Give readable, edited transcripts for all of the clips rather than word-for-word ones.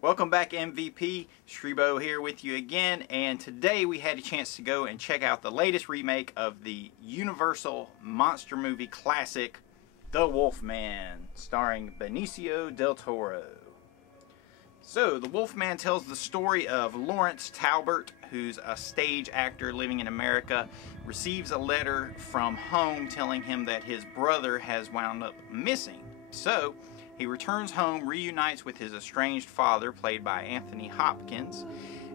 Welcome back, MVP. Strebo here with you again, and today we had a chance to go and check out the latest remake of the Universal monster movie classic, The Wolfman, starring Benicio del Toro. So, The Wolfman tells the story of Lawrence Talbot, who's a stage actor living in America, receives a letter from home telling him that his brother has wound up missing. So, he returns home, reunites with his estranged father, played by Anthony Hopkins,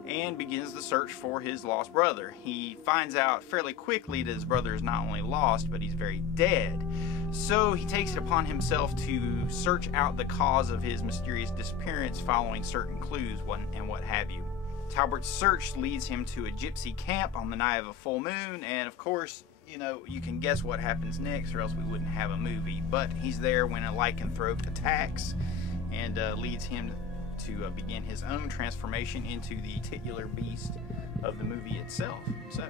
and begins the search for his lost brother. He finds out fairly quickly that his brother is not only lost, but he's very dead. So he takes it upon himself to search out the cause of his mysterious disappearance following certain clues and what have you. Talbert's search leads him to a gypsy camp on the night of a full moon, and of course, you know, you can guess what happens next or else we wouldn't have a movie. But he's there when a lycanthrope attacks and leads him to begin his own transformation into the titular beast of the movie itself. So,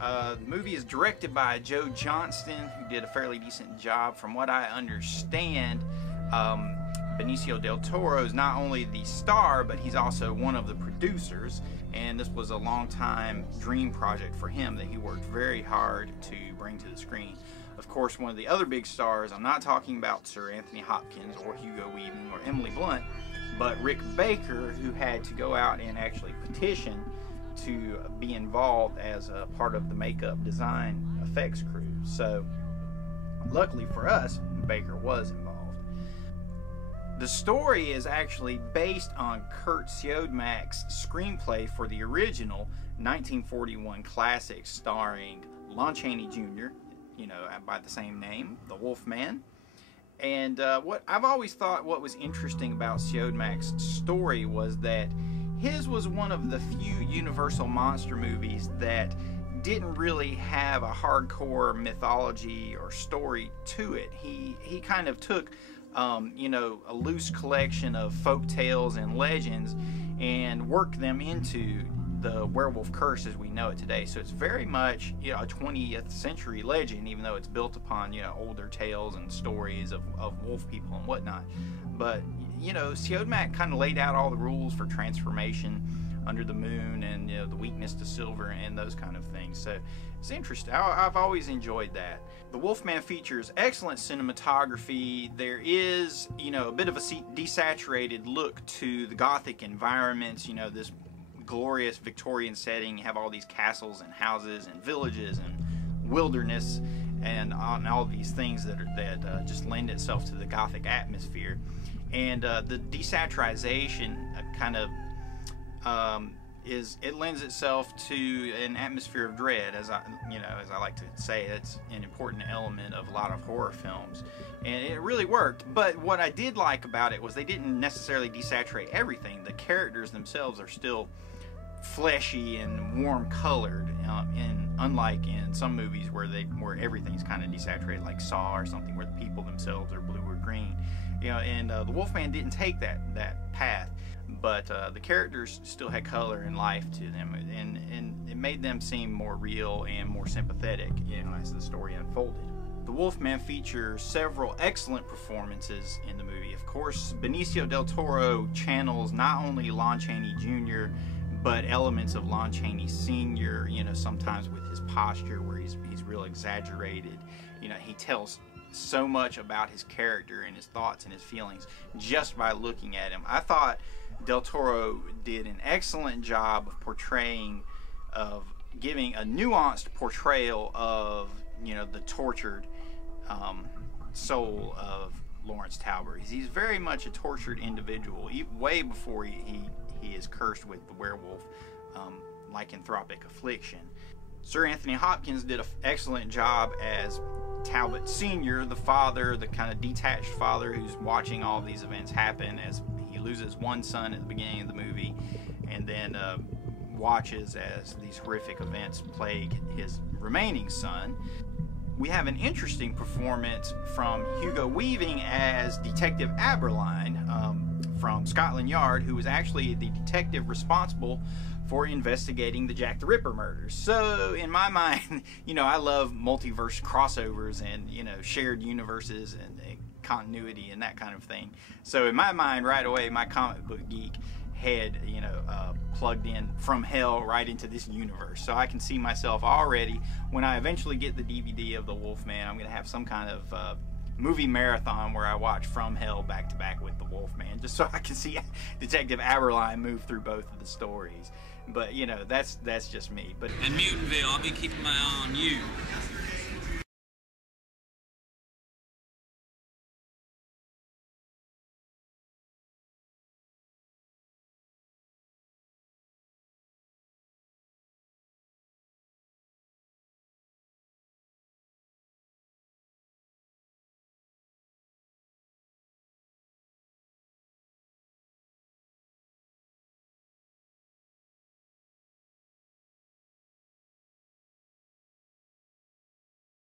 the movie is directed by Joe Johnston, who did a fairly decent job. From what I understand, Benicio del Toro is not only the star, but he's also one of the producers, and this was a long-time dream project for him that he worked very hard to bring to the screen. Of course, one of the other big stars, I'm not talking about Sir Anthony Hopkins or Hugo Weaving or Emily Blunt, but Rick Baker, who had to go out and actually petition to be involved as a part of the makeup design effects crew. So, luckily for us, Baker was involved. The story is actually based on Kurt Siodmak's screenplay for the original 1941 classic starring Lon Chaney Jr., you know, by the same name, The Wolfman. And what I've always thought what was interesting about Siodmak's story was that his was one of the few Universal monster movies that didn't really have a hardcore mythology or story to it. He kind of took you know, a loose collection of folk tales and legends and worked them into the werewolf curse as we know it today. So it's very much, you know, a 20th century legend, even though it's built upon, you know, older tales and stories of wolf people and whatnot. But, you know, Siodmak kind of laid out all the rules for transformation under the moon and, you know, the weakness to silver and those kind of things. So it's interesting. I've always enjoyed that. The Wolfman features excellent cinematography. There is, you know, a bit of a desaturated look to the Gothic environments, you know, this glorious Victorian setting. You have all these castles and houses and villages and wilderness and all these things that just lend itself to the Gothic atmosphere. And the desaturation kind of it lends itself to an atmosphere of dread, as I like to say. It's an important element of a lot of horror films, and it really worked. But what I did like about it was they didn't necessarily desaturate everything. The characters themselves are still fleshy and warm colored, and unlike in some movies where everything's kind of desaturated, like Saw or something, where the people themselves are blue or green. You know, and the Wolfman didn't take that path, but the characters still had color and life to them, and it made them seem more real and more sympathetic, you know, as the story unfolded. The Wolfman features several excellent performances in the movie. Of course, Benicio del Toro channels not only Lon Chaney Jr., but elements of Lon Chaney Sr., you know, sometimes with his posture where he's real exaggerated. You know, he tells so much about his character and his thoughts and his feelings just by looking at him. I thought Del Toro did an excellent job of giving a nuanced portrayal of, you know, the tortured soul of Lawrence Talbot. He's very much a tortured individual, way before he is cursed with the werewolf lycanthropic affliction. Sir Anthony Hopkins did an excellent job as Talbot Sr., the father, the kind of detached father who's watching all these events happen as he loses one son at the beginning of the movie, and then watches as these horrific events plague his remaining son. We have an interesting performance from Hugo Weaving as Detective Aberline. from Scotland Yard, who was actually the detective responsible for investigating the Jack the Ripper murders. So in my mind, you know, I love multiverse crossovers and, you know, shared universes and continuity and that kind of thing. So in my mind, right away, my comic book geek head, you know, plugged in From Hell right into this universe. So I can see myself already, when I eventually get the DVD of the Wolfman, I'm going to have some kind of movie marathon where I watch From Hell back to back with the Wolfman, just so I can see Detective Aberline move through both of the stories. But, you know, that's just me. But in Mutanville, I'll be keeping my eye on you.